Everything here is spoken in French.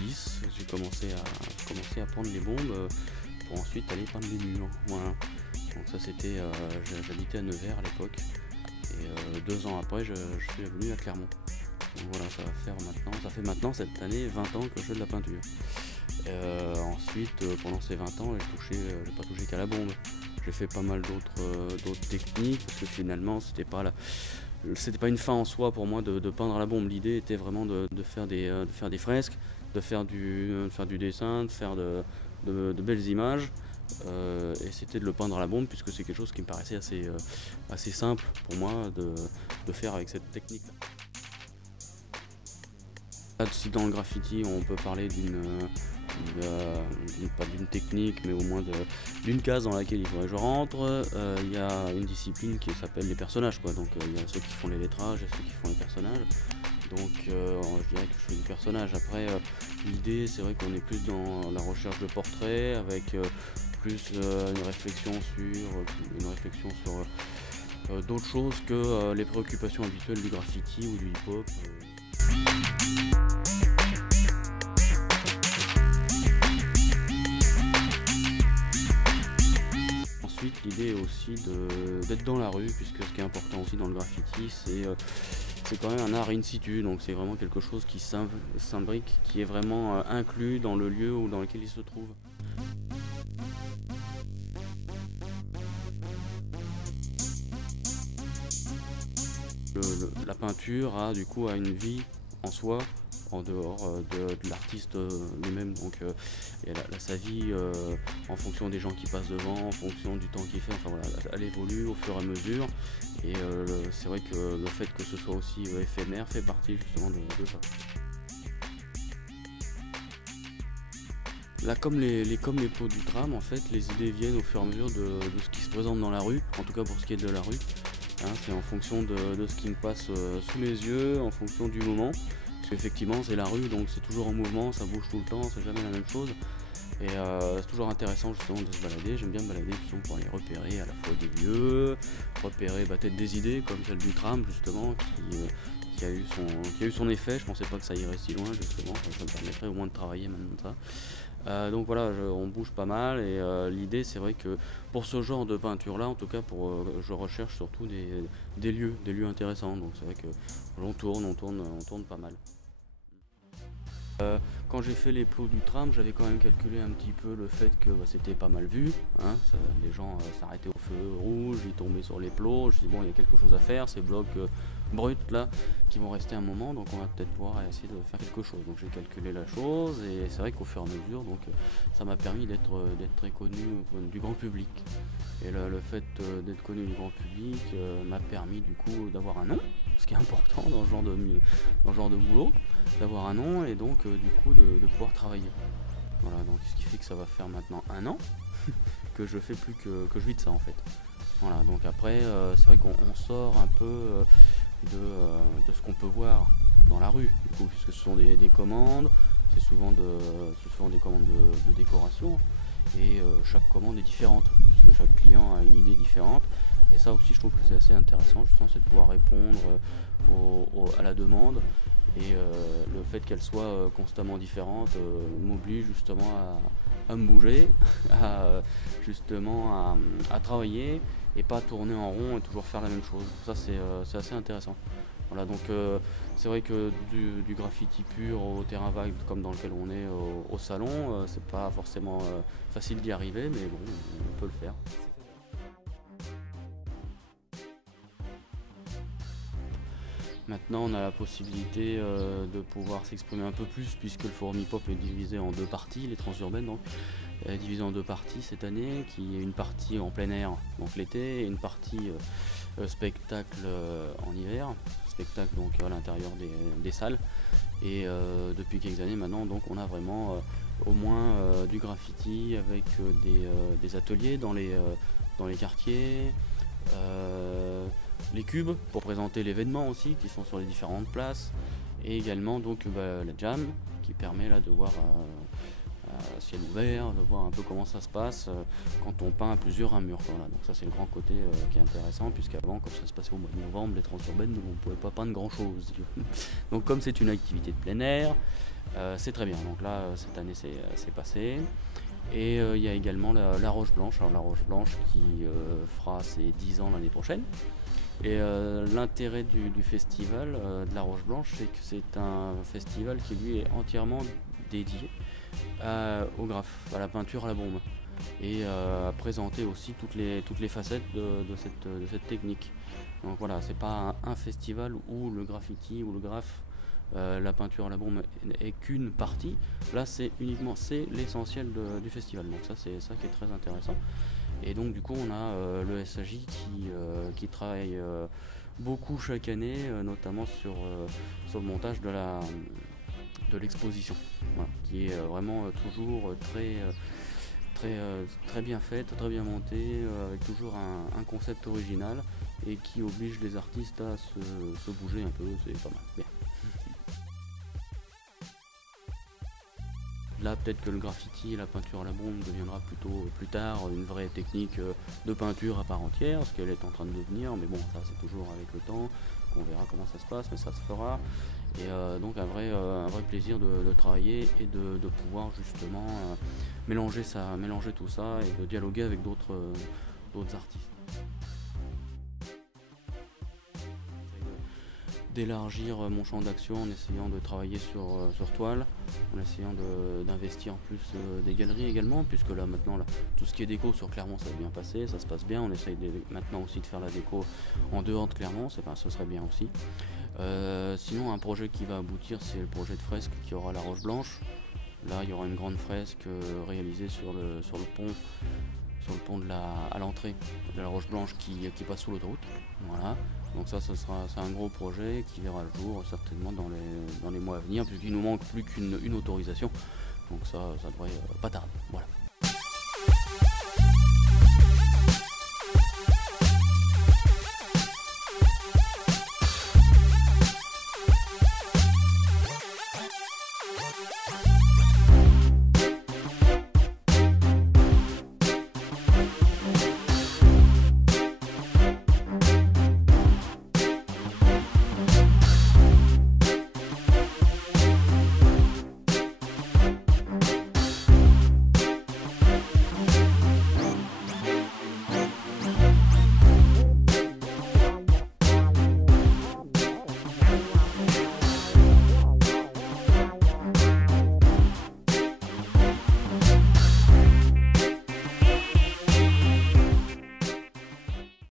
2010, j'ai commencé à prendre les bombes pour ensuite aller peindre les murs. Voilà. Donc ça c'était, j'habitais à Nevers à l'époque et 2 ans après je suis venu à Clermont. Donc voilà, ça fait maintenant cette année 20 ans que je fais de la peinture. Ensuite, pendant ces 20 ans, j'ai pas touché qu'à la bombe. J'ai fait pas mal d'autres techniques parce que finalement c'était pas une fin en soi pour moi de peindre à la bombe. L'idée était vraiment de faire des fresques, de faire du dessin, de faire de belles images. Et c'était de le peindre à la bombe puisque c'est quelque chose qui me paraissait assez simple pour moi de faire avec cette technique. Là, si dans le graffiti on peut parler pas d'une technique mais au moins d'une case dans laquelle il faudrait que je rentre, il y a une discipline qui s'appelle les personnages quoi. Donc il y a ceux qui font les lettrages et ceux qui font les personnages. Donc je dirais que je fais du personnage. Après l'idée c'est vrai qu'on est plus dans la recherche de portraits avec plus une réflexion sur d'autres choses que les préoccupations habituelles du graffiti ou du hip-hop. Ensuite, l'idée est aussi d'être dans la rue, puisque ce qui est important aussi dans le graffiti, c'est quand même un art in situ, donc c'est vraiment quelque chose qui s'imbrique, qui est vraiment inclus dans le lieu dans lequel il se trouve. La peinture a une vie en soi, en dehors de l'artiste lui-même. Donc elle a sa vie en fonction des gens qui passent devant, en fonction du temps qu'il fait. Enfin voilà, elle évolue au fur et à mesure. Et c'est vrai que le fait que ce soit aussi éphémère fait partie justement de ça. Là, comme les pots du tram, en fait, les idées viennent au fur et à mesure de ce qui se présente dans la rue, en tout cas pour ce qui est de la rue. Hein, c'est en fonction de ce qui me passe sous les yeux, en fonction du moment. Parce qu'effectivement, c'est la rue, donc c'est toujours en mouvement, ça bouge tout le temps, c'est jamais la même chose. Et c'est toujours intéressant justement de se balader. J'aime bien me balader justement pour aller repérer à la fois des lieux, repérer peut-être des idées comme celle du tram justement qui a eu son effet. Je pensais pas que ça irait si loin justement, ça me permettrait au moins de travailler maintenant ça. Donc voilà, on bouge pas mal et l'idée c'est vrai que pour ce genre de peinture là, en tout cas je recherche surtout des lieux intéressants. Donc c'est vrai que on tourne pas mal. Quand j'ai fait les plots du tram, j'avais quand même calculé un petit peu le fait que c'était pas mal vu. Hein, les gens s'arrêtaient au feu rouge, ils tombaient sur les plots. Je dis bon, il y a quelque chose à faire, ces blocs bruts là qui vont rester un moment, donc on va peut-être pouvoir essayer de faire quelque chose. Donc j'ai calculé la chose et c'est vrai qu'au fur et à mesure, donc ça m'a permis d'être très connu du grand public. Et le fait d'être connu du grand public m'a permis du coup d'avoir un nom, ce qui est important dans ce genre de boulot, d'avoir un nom et donc du coup de pouvoir travailler. Voilà, donc ce qui fait que ça va faire maintenant 1 an que je fais plus que je vis de ça en fait. Voilà, donc après c'est vrai qu'on sort un peu de ce qu'on peut voir dans la rue, du coup, puisque ce sont des commandes, c'est souvent des commandes de décoration et chaque commande est différente, puisque chaque client a une idée différente. Et ça aussi je trouve que c'est assez intéressant justement, c'est de pouvoir répondre à la demande. Et le fait qu'elle soit constamment différente m'oblige justement à me bouger, à travailler et pas tourner en rond et toujours faire la même chose. Ça c'est assez intéressant. Voilà, donc c'est vrai que du graffiti pur au terrain vague comme dans lequel on est au salon, c'est pas forcément facile d'y arriver, mais bon, on peut le faire. Maintenant, on a la possibilité de pouvoir s'exprimer un peu plus puisque le forum hip-hop est divisé en 2 parties, les transurbaines donc, est divisé en 2 parties cette année, qui est une partie en plein air, donc l'été, et une partie spectacle en hiver, spectacle donc à l'intérieur des salles. Et depuis quelques années maintenant, donc on a vraiment au moins du graffiti avec des ateliers dans les quartiers. Les cubes pour présenter l'événement aussi qui sont sur les différentes places et également donc la jam qui permet là de voir à ciel ouvert, de voir un peu comment ça se passe quand on peint à plusieurs un mur. Voilà. Donc ça c'est le grand côté qui est intéressant, puisqu'avant, comme ça se passait au mois de novembre, les transurbaines, on ne pouvait pas peindre grand chose. Donc comme c'est une activité de plein air, c'est très bien. Donc là cette année c'est passé. Et il y a également la Roche Blanche, alors la Roche Blanche qui fera ses 10 ans l'année prochaine. Et l'intérêt du festival de la Roche Blanche, c'est que c'est un festival qui lui est entièrement dédié au graphe, à la peinture à la bombe, et à présenter aussi toutes les facettes de cette technique. Donc voilà, c'est pas un festival où le graffiti ou le graphe, la peinture à la bombe est qu'une partie. Là c'est l'essentiel du festival, donc ça c'est ça qui est très intéressant. Et donc du coup on a le SAJ qui travaille beaucoup chaque année, notamment sur le montage de l'exposition, voilà, qui est vraiment toujours très bien faite, très bien montée, avec toujours un concept original et qui oblige les artistes à se bouger un peu, c'est pas mal. Bien. Là, peut-être que le graffiti et la peinture à la bombe deviendra plutôt plus tard une vraie technique de peinture à part entière, ce qu'elle est en train de devenir, mais bon, ça c'est toujours avec le temps, qu'on verra comment ça se passe, mais ça se fera. Et donc un vrai plaisir de travailler et de pouvoir justement mélanger tout ça et de dialoguer avec d'autres artistes. D'élargir mon champ d'action en essayant de travailler sur toile, en essayant d'investir en plus des galeries également, puisque là maintenant tout ce qui est déco sur Clermont ça va bien passer, ça se passe bien, on essaye maintenant aussi de faire la déco en dehors de Clermont, ce serait bien aussi. Sinon un projet qui va aboutir, c'est le projet de fresque qui aura la Roche Blanche. Là il y aura une grande fresque réalisée sur le pont à l'entrée de la Roche Blanche qui passe sous l'autoroute. Voilà. Donc c'est un gros projet qui verra le jour certainement dans les mois à venir, puisqu'il nous manque plus qu'une autorisation. Donc ça devrait pas tarder. Voilà.